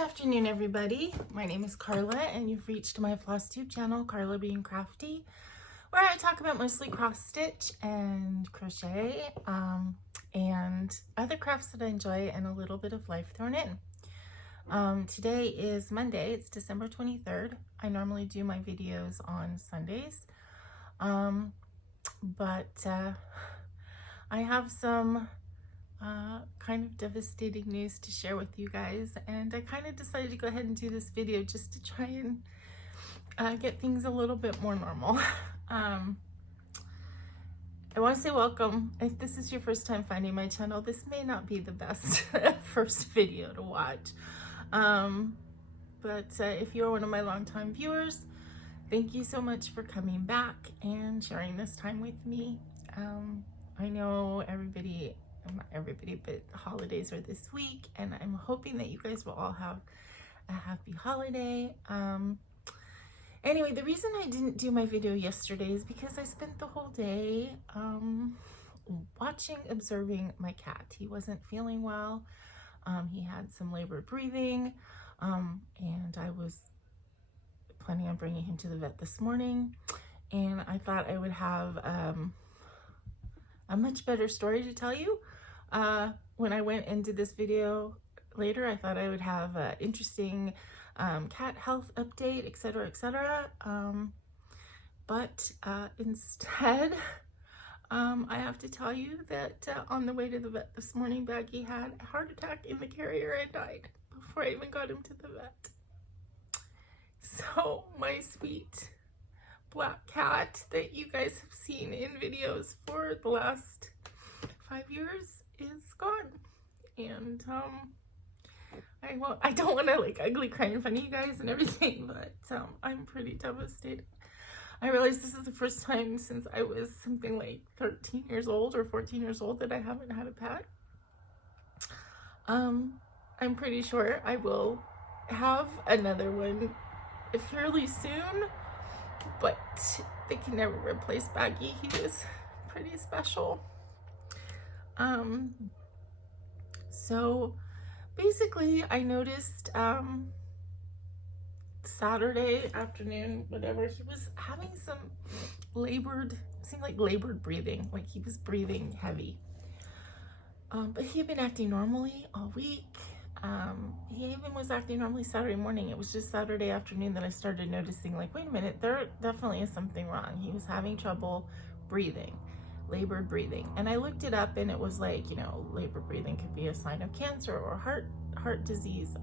afternoon, everybody. My name is Karla, and you've reached my FlossTube channel, KarlaBeingCrafty, where I talk about mostly cross stitch and crochet, and other crafts that I enjoy, and a little bit of life thrown in. Today is Monday. It's December 23rd. I normally do my videos on Sundays, but I have some kind of devastating news to share with you guys, and I kind of decided to go ahead and do this video just to try and get things a little bit more normal. I want to say welcome. If this is your first time finding my channel, this may not be the best first video to watch, but if you're one of my longtime viewers, thank you so much for coming back and sharing this time with me. I know not everybody, but holidays are this week, and I'm hoping that you guys will all have a happy holiday. Anyway, the reason I didn't do my video yesterday is because I spent the whole day observing my cat. He wasn't feeling well. He had some labored breathing, and I was planning on bringing him to the vet this morning, and I thought I would have a much better story to tell you. When I went and did this video later, I thought I would have an interesting cat health update, etc., etc. But instead, I have to tell you that on the way to the vet this morning, Baggy had a heart attack in the carrier and died before I even got him to the vet. So my sweet black cat that you guys have seen in videos for the last 5 years is gone, and I don't want to like ugly cry in front of you guys and everything, but I'm pretty devastated. I realize this is the first time since I was something like 13 years old or 14 years old that I haven't had a pet. I'm pretty sure I will have another one fairly soon, but they can never replace Baggy. He was pretty special. So basically I noticed Saturday afternoon, whatever, he was having some seemed like labored breathing, like he was breathing heavy. But he had been acting normally all week. He even was acting normally Saturday morning. It was just Saturday afternoon that I started noticing, like, wait a minute, there definitely is something wrong. He was having trouble breathing, labored breathing. And I looked it up, and it was like, you know, labored breathing could be a sign of cancer or heart disease.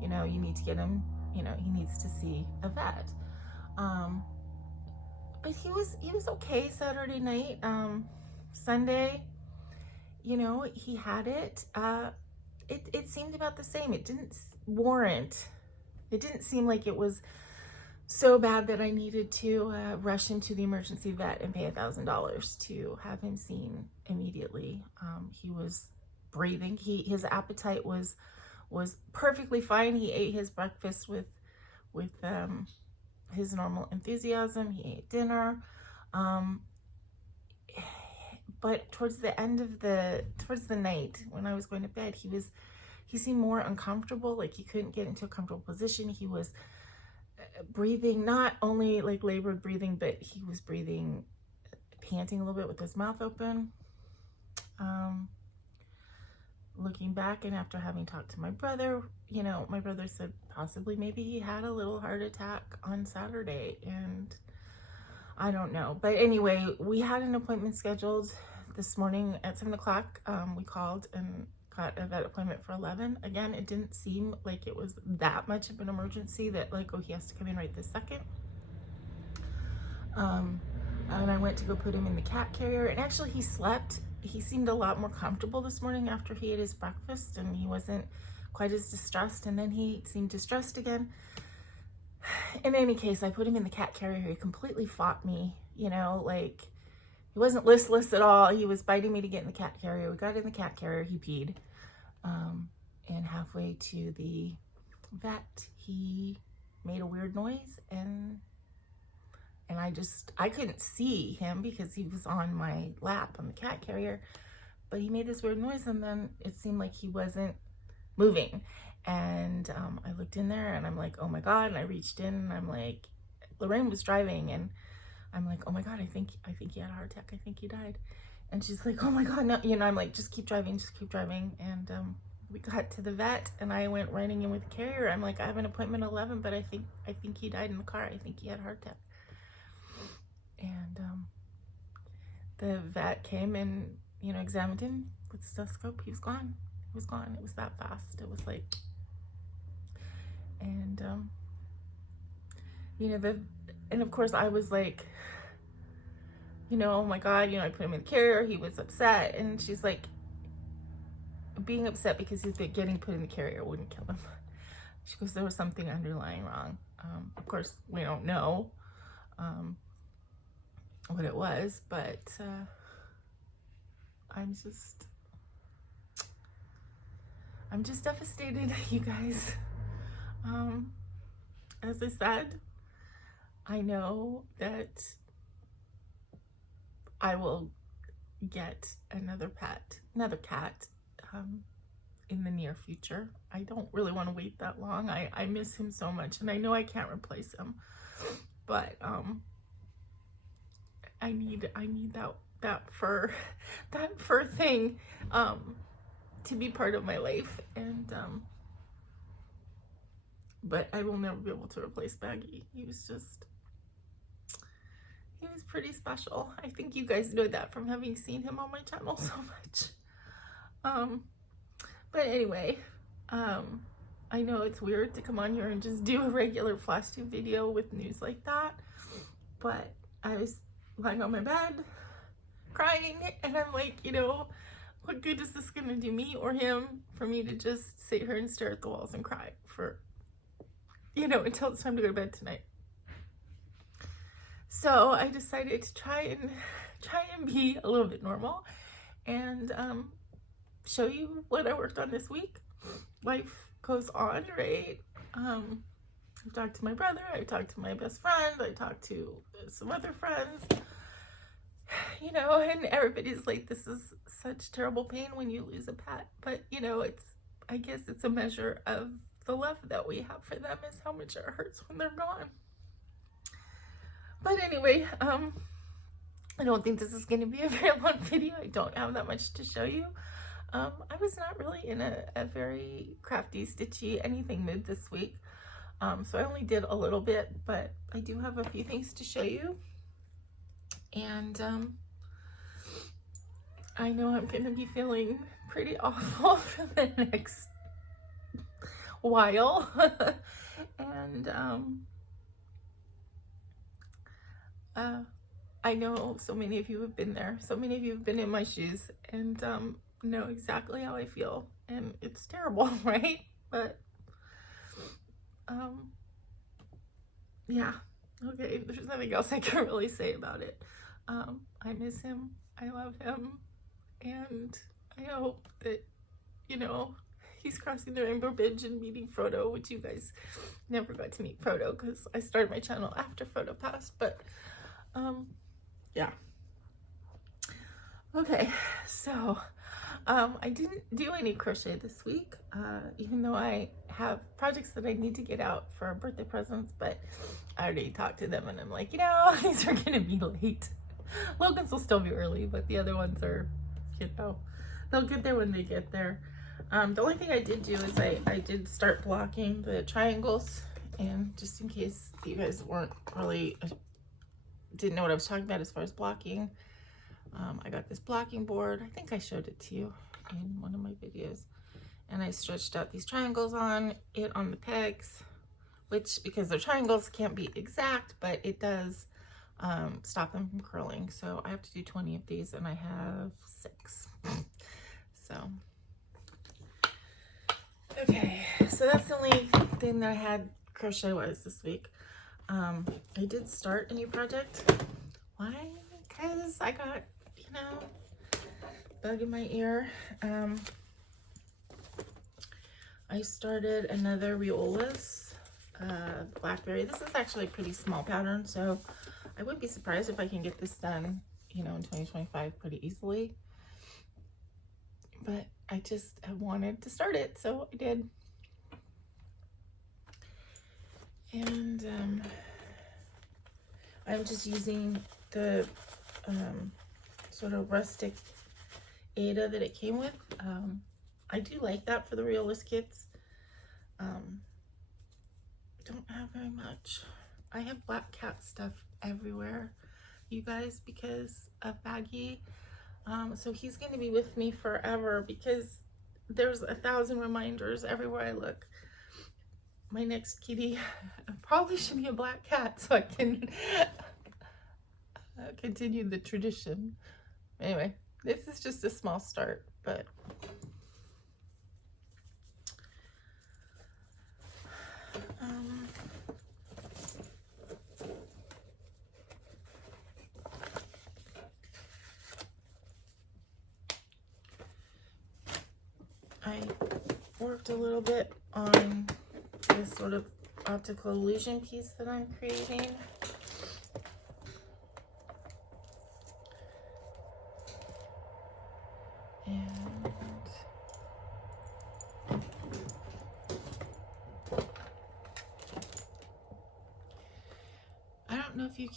You know, you need to get him, you know, he needs to see a vet. But he was okay Saturday night. Sunday, you know, he had it. It seemed about the same. It didn't seem like it was so bad that I needed to rush into the emergency vet and pay $1,000 to have him seen immediately. He was breathing. His appetite was perfectly fine. He ate his breakfast with his normal enthusiasm. He ate dinner. But towards the night when I was going to bed, he seemed more uncomfortable, like he couldn't get into a comfortable position. He was breathing, not only like labored breathing, but he was breathing, panting a little bit with his mouth open. Looking back, and after having talked to my brother, you know, my brother said possibly maybe he had a little heart attack on Saturday, and I don't know. But anyway, we had an appointment scheduled this morning at 7 o'clock. We called and got a vet appointment for 11. Again, it didn't seem like it was that much of an emergency that like, oh, he has to come in right this second. And I went to go put him in the cat carrier, and actually he slept. He seemed a lot more comfortable this morning after he ate his breakfast, and he wasn't quite as distressed, and then he seemed distressed again. In any case, I put him in the cat carrier. He completely fought me, you know, like he wasn't listless at all. He was biting me to get in the cat carrier. We got in the cat carrier, he peed. And halfway to the vet, he made a weird noise, and I couldn't see him because he was on my lap on the cat carrier, but he made this weird noise, and then it seemed like he wasn't moving. And I looked in there and I'm like, oh my God. And I reached in and I'm like, Lorraine was driving and I'm like, oh my God, I think he had a heart attack. I think he died. And she's like, oh my God, no. You know, I'm like, just keep driving, just keep driving. And we got to the vet and I went running in with the carrier. I'm like, I have an appointment at 11, but I think he died in the car. I think he had a heart attack. And the vet came and, you know, examined him with the stethoscope. He was gone. He was gone. It was that fast. It was like, and you know, and of course I was like, you know, oh my God, you know, I put him in the carrier. He was upset. And she's like, being upset because he's getting put in the carrier wouldn't kill him. She goes, there was something underlying wrong. Of course, we don't know what it was, but I'm just devastated, you guys. As I said, I know that I will get another cat in the near future. I don't really want to wait that long. I miss him so much, and I know I can't replace him, but I need that fur thing to be part of my life, and but I will never be able to replace Baggy. He was pretty special. I think you guys know that from having seen him on my channel so much. But anyway, I know it's weird to come on here and just do a regular FlossTube video with news like that, but I was lying on my bed crying, and I'm like, you know, what good is this gonna do me or him for me to just sit here and stare at the walls and cry for, you know, until it's time to go to bed tonight. So I decided to try and be a little bit normal and show you what I worked on this week. Life goes on, right? I've talked to my brother, I talked to my best friend, I talked to some other friends, you know, and everybody's like, this is such terrible pain when you lose a pet. But, you know, I guess it's a measure of the love that we have for them, is how much it hurts when they're gone. But anyway, I don't think this is going to be a very long video. I don't have that much to show you. I was not really in a very crafty, stitchy, anything mood this week. So I only did a little bit, but I do have a few things to show you. And I know I'm going to be feeling pretty awful for the next while. And I know so many of you have been there. So many of you have been in my shoes and know exactly how I feel. And it's terrible, right? But yeah, okay, there's nothing else I can really say about it. I miss him, I love him, and I hope that, you know, he's crossing the rainbow bridge and meeting Frodo, which you guys never got to meet Frodo because I started my channel after Frodo passed. But yeah, okay, so I didn't do any crochet this week, even though I have projects that I need to get out for birthday presents, but I already talked to them and I'm like, you know, these are gonna be late. Logan's will still be early, but the other ones are, you know, they'll get there when they get there. The only thing I did do is I did start blocking the triangles, and just in case you guys weren't really, didn't know what I was talking about as far as blocking, I got this blocking board. I think I showed it to you in one of my videos, and I stretched out these triangles on it on the pegs, which, because they're triangles, can't be exact, but it does stop them from curling. So I have to do 20 of these, and I have 6. So okay, so that's the only thing that I had crochet-wise this week. I did start a new project. Why? Because I got, you know, bug in my ear. I started another Riola's Blackberry. This is actually a pretty small pattern, so I wouldn't be surprised if I can get this done, you know, in 2025 pretty easily. But I wanted to start it, so I did. And I'm just using the sort of rustic Ada that it came with. I do like that for the realist kits. Don't have very much. I have black cat stuff everywhere, you guys, because of Baggy. So he's going to be with me forever because there's 1,000 reminders everywhere I look. My next kitty probably should be a black cat so I can continue the tradition. Anyway, this is just a small start, but I worked a little bit on this sort of optical illusion piece that I'm creating. And I don't know if you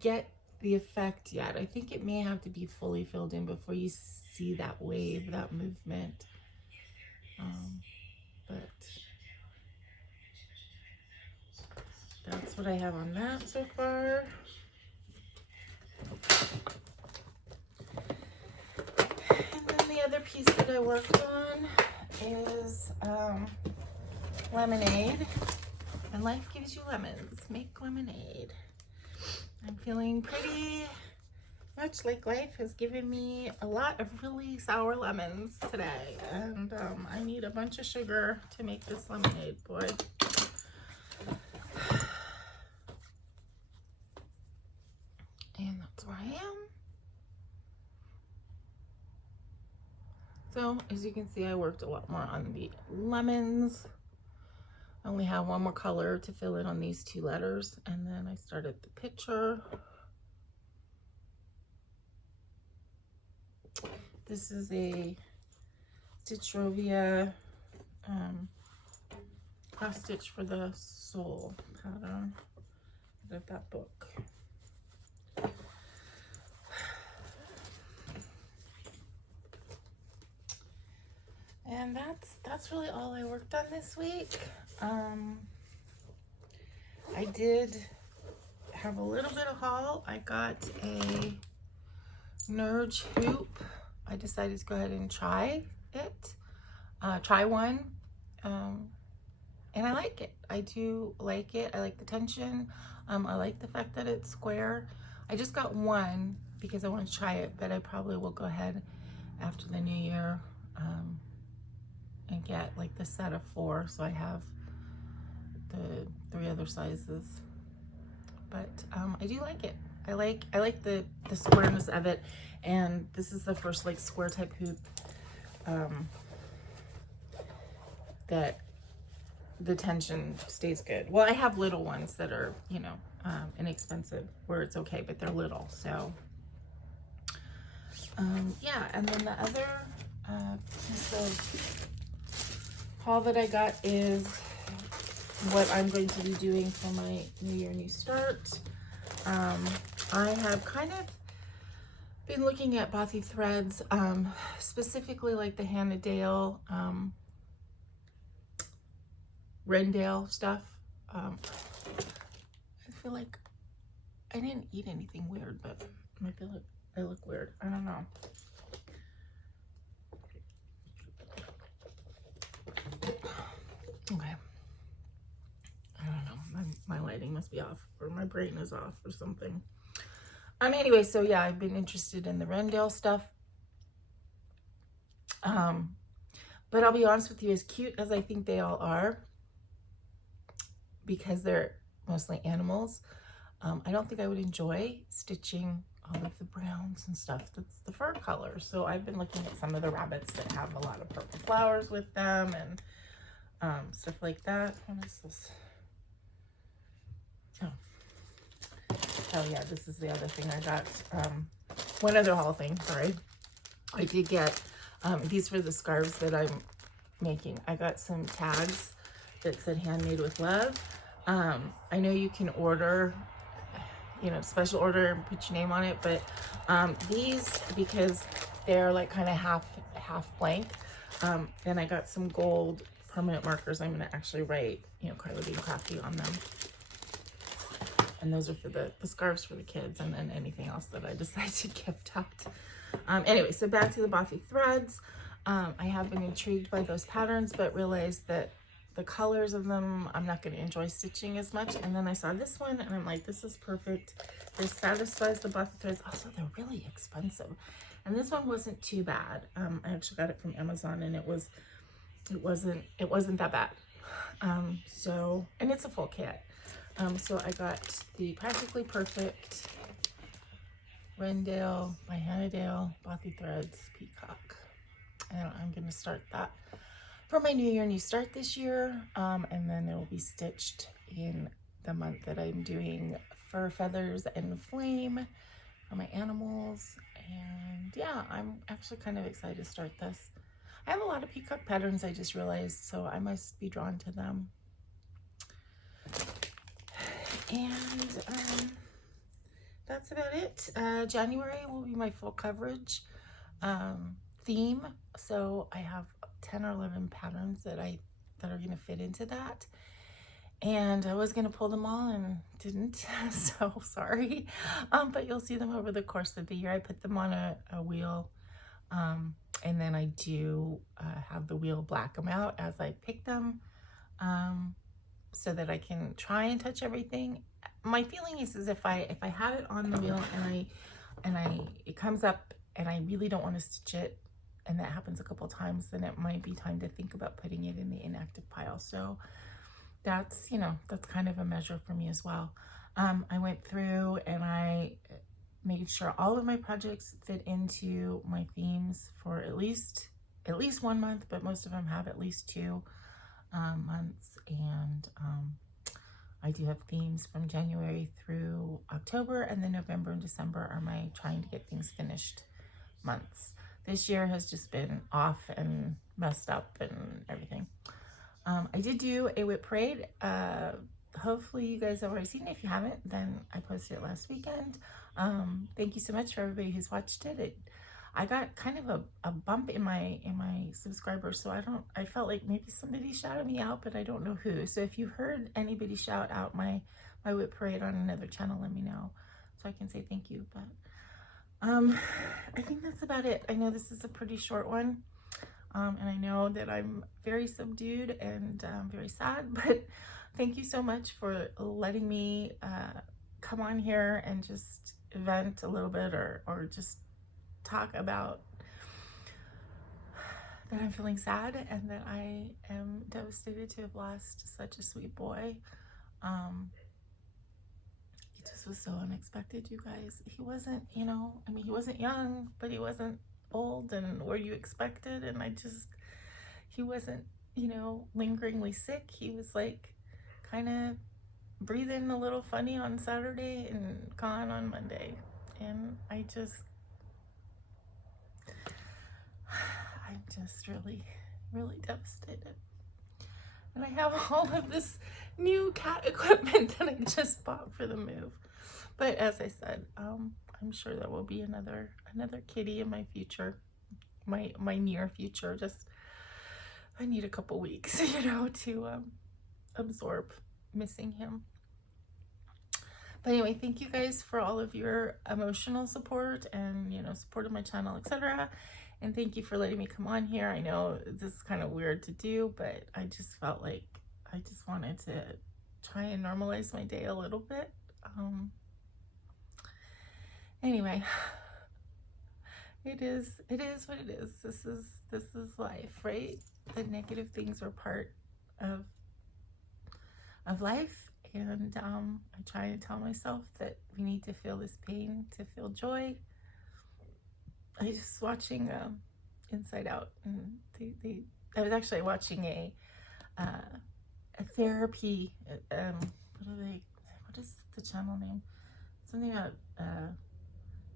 get the effect yet. I think it may have to be fully filled in before you see that wave, that movement. But that's what I have on that so far. And then the other piece that I worked on is lemonade. And life gives you lemons. Make lemonade. I'm feeling pretty much like life has given me a lot of really sour lemons today. And I need a bunch of sugar to make this lemonade, boy. And that's where I am. So, as you can see, I worked a lot more on the lemons. I only have one more color to fill in on these 2 letters, and then I started the picture. This is a Stitchrovia cross stitch for the soul pattern out of that book. And that's really all I worked on this week. I did have a little bit of haul. I got a Nerge hoop. I decided to go ahead and try it. Try one. And I like it. I do like it. I like the tension. I like the fact that it's square. I just got one because I want to try it, but I probably will go ahead after the new year and get like the set of 4, so I have the 3 other sizes. But I do like it. I like the squareness of it, and this is the first like square type hoop that the tension stays good. Well, I have little ones that are, you know, inexpensive where it's okay, but they're little. So yeah, and then the other piece of haul that I got is what I'm going to be doing for my New Year, New Start. I have kind of been looking at bothy threads, specifically like the Hannah-Dale, Rendale stuff. I feel like I didn't eat anything weird, but I feel like I look weird. I don't know. Okay. I don't know. My lighting must be off, or my brain is off, or something. Anyway, so yeah, I've been interested in the Rendale stuff. But I'll be honest with you, as cute as I think they all are, because they're mostly animals, I don't think I would enjoy stitching all of the browns and stuff. That's the fur color. So I've been looking at some of the rabbits that have a lot of purple flowers with them and stuff like that. What is this? Oh yeah, this is the other thing I got. One other haul thing, sorry. I did get these for the scarves that I'm making. I got some tags that said handmade with love. I know you can order, you know, special order and put your name on it, but these, because they're like kind of half blank, then I got some gold permanent markers. I'm going to actually write, you know, KarlaBeingCrafty on them. And those are for the scarves for the kids, and then anything else that I decide to gift out. Anyway, so back to the Bothy threads. I have been intrigued by those patterns, but realized that the colors of them, I'm not going to enjoy stitching as much. And then I saw this one, and I'm like, this is perfect. This satisfies the Bothy threads. Also, they're really expensive. And this one wasn't too bad. I actually got it from Amazon, and it wasn't that bad. So, and it's a full kit. So I got the Practically Perfect Rendale by Hannahdale Bothy Threads Peacock. And I'm going to start that for my New Year, New Start this year. And then it will be stitched in the month that I'm doing Fur, Feathers, and Flame for my animals. And yeah, I'm actually kind of excited to start this. I have a lot of peacock patterns, I just realized, so I must be drawn to them. And that's about it. January will be my full coverage theme. So I have 10 or 11 patterns that are going to fit into that. And I was going to pull them all and didn't, so sorry. But you'll see them over the course of the year. I put them on a wheel, and then I do have the wheel black them out as I pick them, so that I can try and touch everything. My feeling is if I have it on the wheel and it comes up and I really don't want to stitch it, and that happens a couple times, then it might be time to think about putting it in the inactive pile. So that's, you know, that's kind of a measure for me as well. I went through and I made sure all of my projects fit into my themes for at least 1 month, but most of them have at least 2 months. And I do have themes from January through October, and then November and December are my trying to get things finished months. This year has just been off and messed up and everything. I did do a whip parade. Hopefully you guys have already seen it. If you haven't, then I posted it last weekend. Thank you so much for everybody who's watched it. I got kind of a bump in my subscribers, so I felt like maybe somebody shouted me out, but I don't know who. So if you heard anybody shout out my whip parade on another channel, let me know so I can say thank you. But I think that's about it. I know this is a pretty short one, and I know that I'm very subdued and very sad, but thank you so much for letting me come on here and just vent a little bit, or just talk about that I'm feeling sad and that I am devastated to have lost such a sweet boy. It just was so unexpected, you guys. He wasn't, you know, I mean, he wasn't young, but he wasn't old and where you expected. And he wasn't, you know, lingeringly sick. He was like kind of breathing a little funny on Saturday and gone on Monday. And I'm just really, really devastated. And I have all of this new cat equipment that I just bought for the move. But as I said, I'm sure there will be another kitty in my future, my near future. Just, I need a couple weeks, you know, to absorb missing him. But anyway, thank you guys for all of your emotional support and, you know, support of my channel, etc. And thank you for letting me come on here. I know this is kind of weird to do, but I just felt like I just wanted to try and normalize my day a little bit. Anyway, it is what it is. This is life, right? The negative things are part of life, and I try to tell myself that we need to feel this pain to feel joy. I was just watching Inside Out, and I was actually watching a therapy. What is the channel name? Something about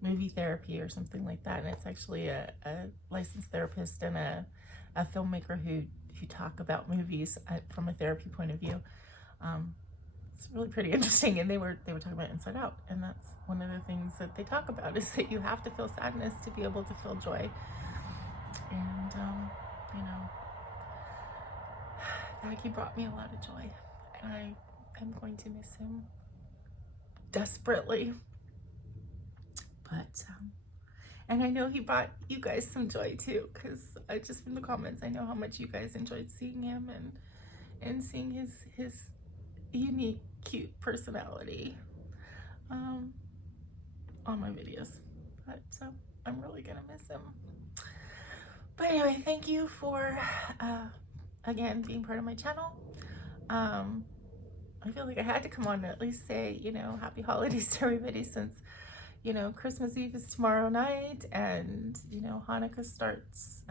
movie therapy or something like that. And it's actually a licensed therapist and a filmmaker who talk about movies from a therapy point of view. It's really pretty interesting, and they were talking about Inside Out, and that's one of the things that they talk about, is that you have to feel sadness to be able to feel joy. And you know, Maggie brought me a lot of joy, and I am going to miss him desperately. But and I know he brought you guys some joy too, because I just, from the comments, I know how much you guys enjoyed seeing him and seeing his unique, cute personality on my videos. But I'm really gonna miss him. But anyway, thank you for again being part of my channel. I feel like I had to come on and at least say, you know, happy holidays to everybody, since, you know, Christmas Eve is tomorrow night, and, you know, Hanukkah starts,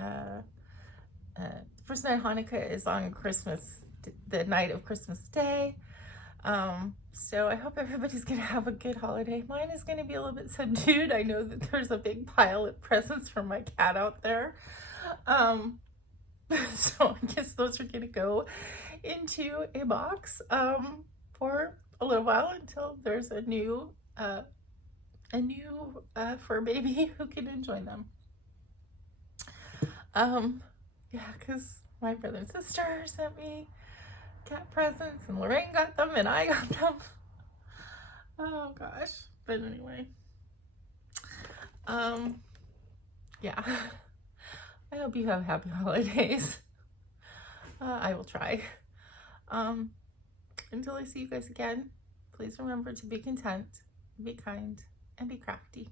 first night of Hanukkah is on Christmas, the night of Christmas Day. So I hope everybody's gonna have a good holiday. Mine is gonna be a little bit subdued. I know that there's a big pile of presents for my cat out there. So I guess those are gonna go into a box for a little while, until there's a new fur baby who can enjoy them. Yeah, because my brother and sister sent me cat presents, and Lorraine got them, and I got them. Oh gosh. But anyway, yeah, I hope you have happy holidays. I will try. Until I see you guys again, please remember to be content, be kind, and be crafty.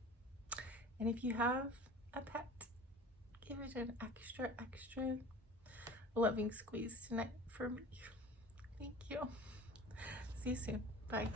And if you have a pet, give it an extra loving squeeze tonight for me. Thank you. See you soon. Bye.